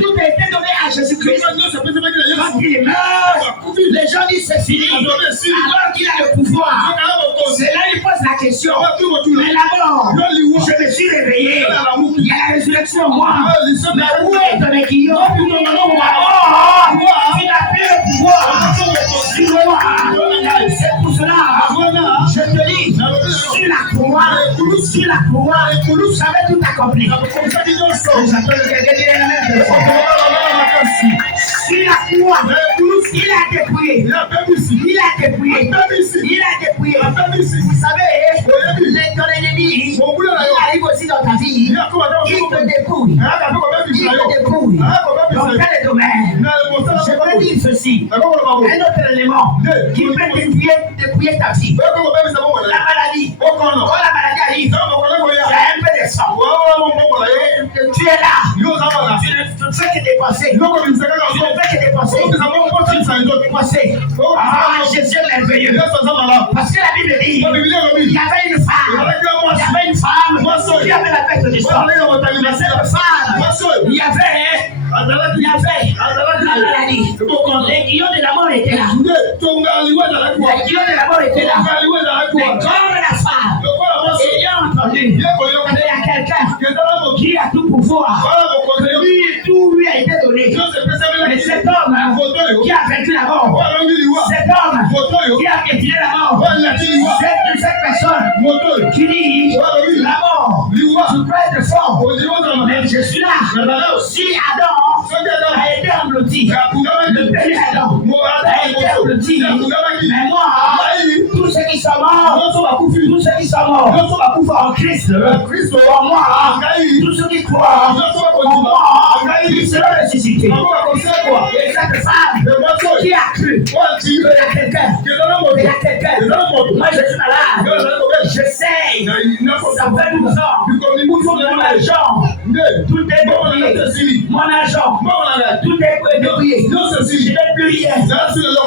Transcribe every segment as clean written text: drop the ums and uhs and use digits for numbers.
Tout a été donné à Jésus-Christ. Quand il meurt, les gens disent c'est fini. Alors qu'il a le pouvoir. C'est là qu'il pose la question. Mais d'abord, je me suis réveillé. Il y a la résurrection en moi. Mais où est ton aiguillon? Il n'a plus le pouvoir. C'est pour cela, je te dis, sur la croix, j'avais tout accompli. J'appelle quelqu'un qui est la même personne. Sur la croix, il a dépouillé. Vous savez, ton ennemi, il arrive aussi dans ta vie. Il te dépouille. Dans quel domaine? Je veux dire ceci. Un autre élément qui peut dépouiller ta vie. La maladie. Quand la maladie arrive, il y a un peu de sang. Tu es là. Tu ne fais que dépenser. Ah, Jésus est merveilleux. Parce que la Bible dit, il y avait une femme qui avait la peste du sang. Mais cette femme, il y avait la maladie. L'aiguillon de la mort était là. Mais comme la femme, ayant entendu qu'il y a quelqu'un qui a tout pouvoir, tout lui a été donné. Mais cet homme qui a vaincu la mort, cet homme qui a piétiné la mort, cette personne qui dit la mort, tu peux être fort, mais je suis là. Si Adam a été englouti, le père Adam a été englouti, mais moi, tous ceux qui sont morts en Christ, en moi, tous ceux qui croient en moi, ils seront ressuscités. Et cette femme qui a cru qu'il y a quelqu'un, moi je suis malade, j'essaye, ça fait 12 ans, mon argent, tout est débrouillé, mon argent, tout est débrouillé, je n'ai plus rien,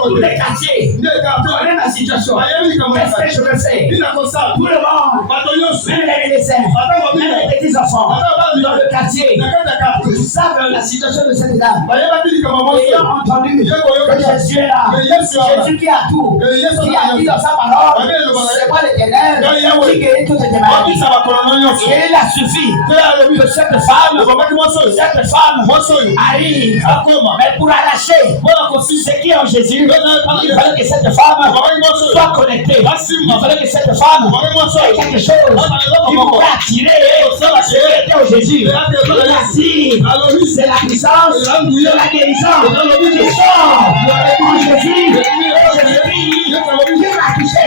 tous les quartiers, connaissent ma situation, qu'est-ce que je veux faire? Tout le monde, même les médecins, même les petits enfants, dans le quartier, ils savent la situation de cette dame. Ayant entendu que Jésus est là, Jésus qui a tout, qui a dit dans sa parole, c'est moi l'Éternel qui guérit toutes tes maladies. Et il a suffi que cette femme arrive, mais pour arracher ce qui est en Jésus, il fallait que cette femme soit connectée. Il fallait que cette femme ait quelque chose qui pourrait attirer ce qui était en Jésus. Il a dit, c'est la puissance de la guérison qui sort en Jésus. Jésus-Christ, qui l'a touché.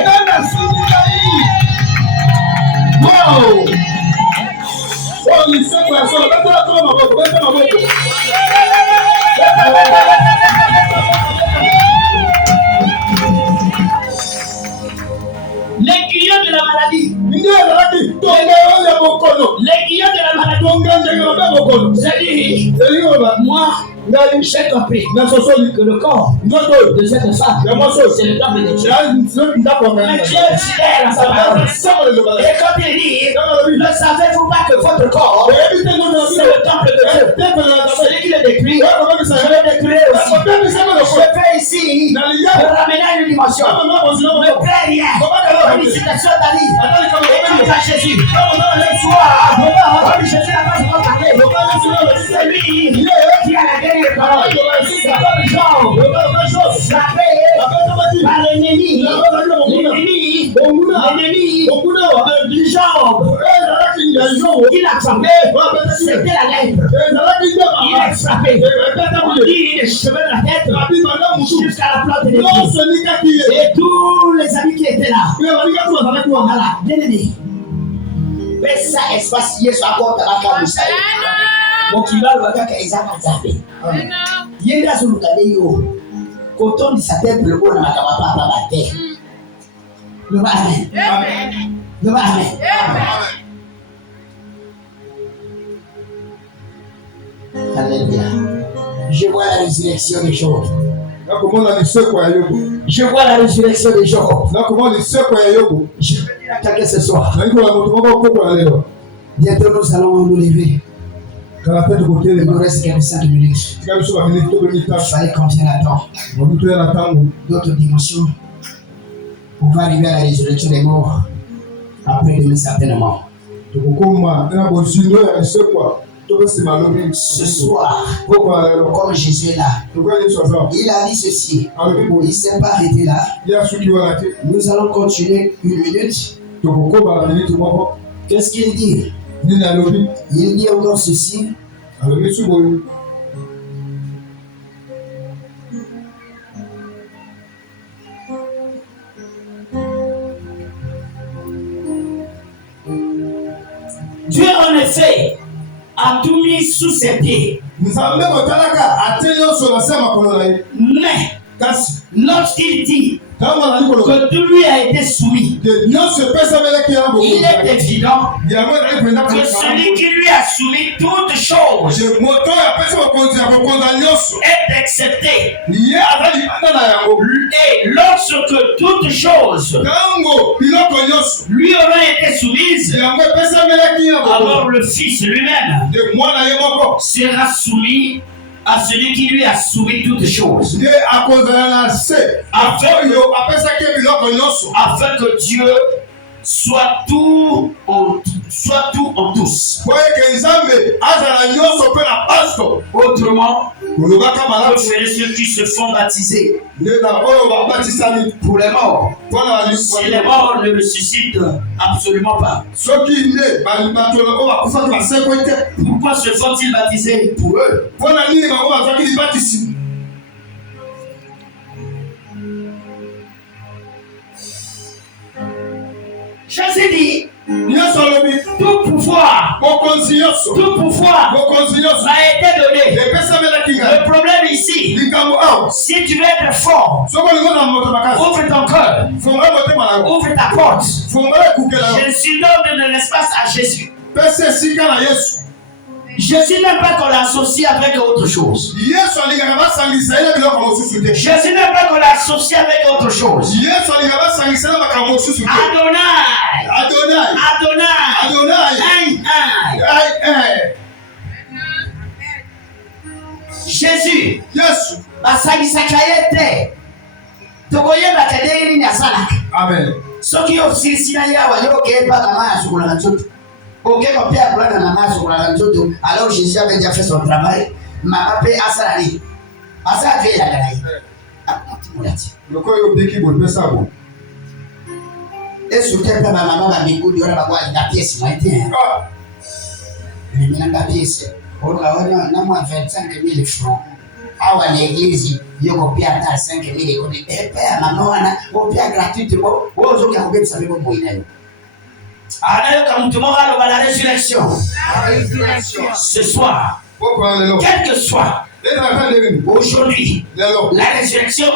Wow! L'aiguillon de la maladie. L'aiguillon de la maladie. C'est-à-dire, moi, j'ai compris que le corps de cette femme, c'est le temple de Dieu. Mais Dieu est fidèle à sa parole. Et quand il dit, ne savez-vous pas que votre corps, c'est le temple de Dieu? Celui qui le détruit, je le détruirai aussi. Je fais ici, de ramener à une dimension. Ne crée rien. Félicitations Dali. Et à Jésus. Le soir, Jésus n'a pas parlé. C'est lui qui a la dernière parole. C'est comme Jean, frappé par l'ennemi. L'ennemi du genre qu'il a frappé, c'était la lèpre. Il a frappé. Il est cheveux de la tête jusqu'à la plante des pieds. Et tous les amis qui étaient là, voilà, bien aimé. Mais ça, espace, il y a sur la porte à la carte. Donc, il va le voir qu'ils ont zappé. Il y a sur le cadeau. Quand on dit sa tête, le bon n'a pas battu. Le va amen. Le va amen. Alléluia. Je vois la résurrection des jours. Je vois la résurrection des jours. Je vais dire à quelqu'un ce soir. Bientôt nous allons nous lever. Il nous reste quelques 5 minutes. Il fallait combien de temps? D'autres dimensions. On va arriver à la résurrection des morts après demain certainement. Ce soir, comme Jésus est là, il a dit ceci. Il ne s'est pas arrêté là. Nous allons continuer 1 minute. Qu'est-ce qu'il dit? Il dit encore ceci. Dieu en effet a tout mis sous ses pieds. Mais lorsqu'il dit que tout lui a été soumis, il est évident que celui qui lui a soumis toutes choses est accepté. Et lorsque toutes choses lui auront été soumises, alors le Fils lui-même sera soumis à celui qui lui a soumis toutes choses. Afin que Dieu soit tout en tous. Autrement, vous ferez ceux qui se font baptiser pour les morts. Si les morts ne ressuscitent absolument pas, pourquoi se font-ils baptiser pour eux? Jésus dit, tout pouvoir m'a été donné. Le problème ici, si tu veux être fort, ouvre ton cœur, ouvre ta porte. Jésus donne de l'espace à Jésus. Jésus n'aime pas qu'on l'associe avec autre chose. Jésus n'aime pas qu'on l'associe avec autre chose. Jésus. Amen. Alors Jésus avait déjà fait son travail. Et sur terre, maman va m'écouter, on va voir la pièce. On a 25 000 francs. À l'église, il y a 5 000 euros. Et père, maman, on a gratuitement. La résurrection. Ce soir, quel que soit aujourd'hui la résurrection,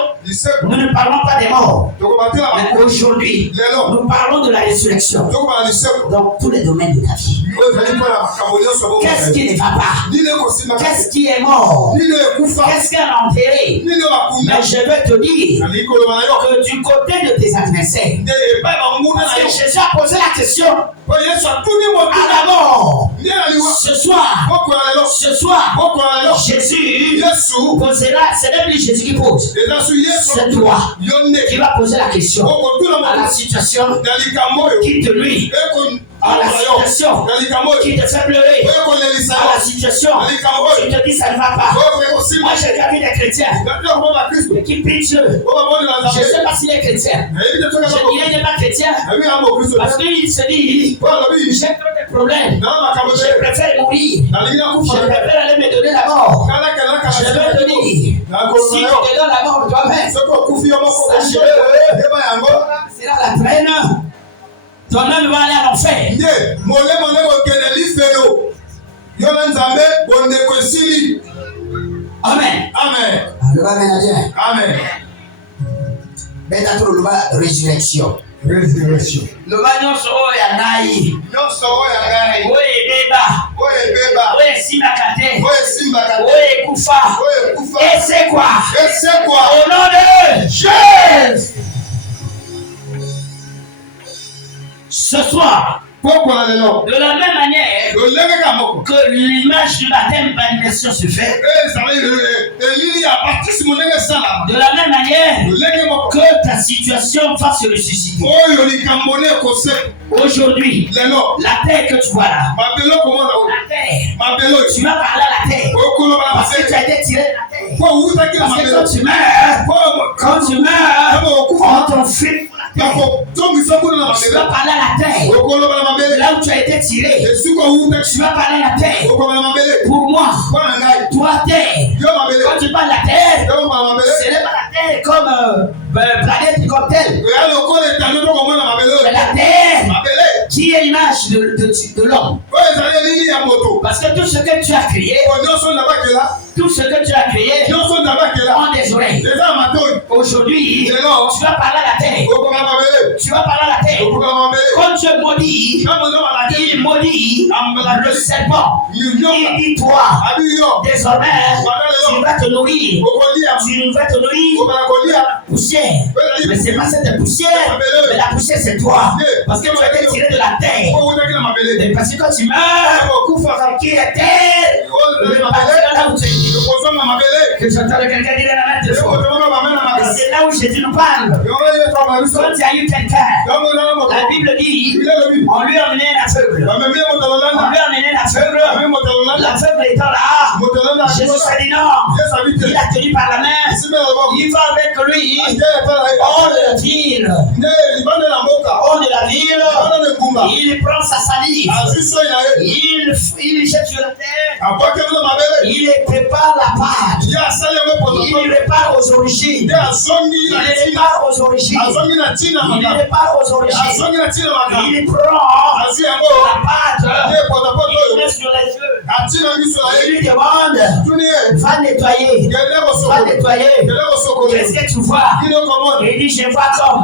nous ne parlons pas des morts. Mais aujourd'hui, nous parlons de la résurrection dans tous les domaines de ta vie. Qu'est-ce qui ne va pas? Qu'est-ce qui est mort? Qu'est-ce qui est enterré? Mais je veux te dire que du côté de tes adversaires, parce que Jésus a posé la question à la mort. Ce soir, Jésus posera, c'est même lui Jésus qui pose. C'est toi qui vas poser la question à la situation qui te nuit, à la situation qui te fait pleurer, à la situation qui te dit ça ne va pas. Moi j'ai déjà vu des chrétiens qui prient Dieu. Je ne sais pas s'il est chrétien. Je dirais qu'il n'est pas chrétien parce qu'il se dit j'ai trop de problèmes. Je préfère mourir. Je préfère aller me donner la mort. Je veux te dire, si tu te donnes la mort toi-même, sache-le, sera la traîne. Ton âme va aller à l'enfer. Amen. Amen. Amen. Résurrection. Résurrection. Le bagnon sera yanaï. Oye beba. Oye simbakate. Oye kufa. Et c'est quoi? Au nom de Jésus. Ce soir, De la même manière que l'image du baptême par l'immersion se fait, de la même manière que ta situation va se ressusciter. Aujourd'hui, la terre que tu vois là, la terre, tu vas parler à la terre parce que tu as été tiré de la terre. Parce que quand tu meurs, on t'enfuit. Tu vas parler à la terre. Là où tu as été tiré, tu vas parler à la terre. Pour moi, toi terre, quand tu parles à la terre, ce n'est pas la terre comme planète comme telle. C'est la terre qui est l'image de l'homme. Parce que tout ce que tu as créé, tout ce que tu as créé ont des oreilles. Aujourd'hui, tu vas parler à la terre. Tu vas parler à la terre. Quand tu maudis, il maudit le serpent. Il dit toi, désormais, tu vas te nourrir. Tu vas te nourrir de la poussière. Mais ce n'est pas cette poussière, mais la poussière c'est toi. Parce que tu as été tiré de la terre. Et parce que quand tu meurs, qui est terre, là où tu es. Que j'entends quelqu'un dire la main de et c'est là où Jésus nous parle. Quand il y a eu quelqu'un, la Bible dit, on lui a emmené l'aveugle. On lui a emmené l'aveugle. L'aveugle étant là, Jésus s'est dit non. Il a tenu par la main. Il va avec lui. Hors de la ville. Hors de la ville. Il prend sa salive. Il jette sur la terre. Il prépare la pâte. Il répare aux origines. Il répare aux origines. Il répare aux origines. Il prend la pâte. Il met sur les yeux. Il lui demande, va nettoyer. Va nettoyer. Qu'est-ce que tu vois? Il dit, je vois comme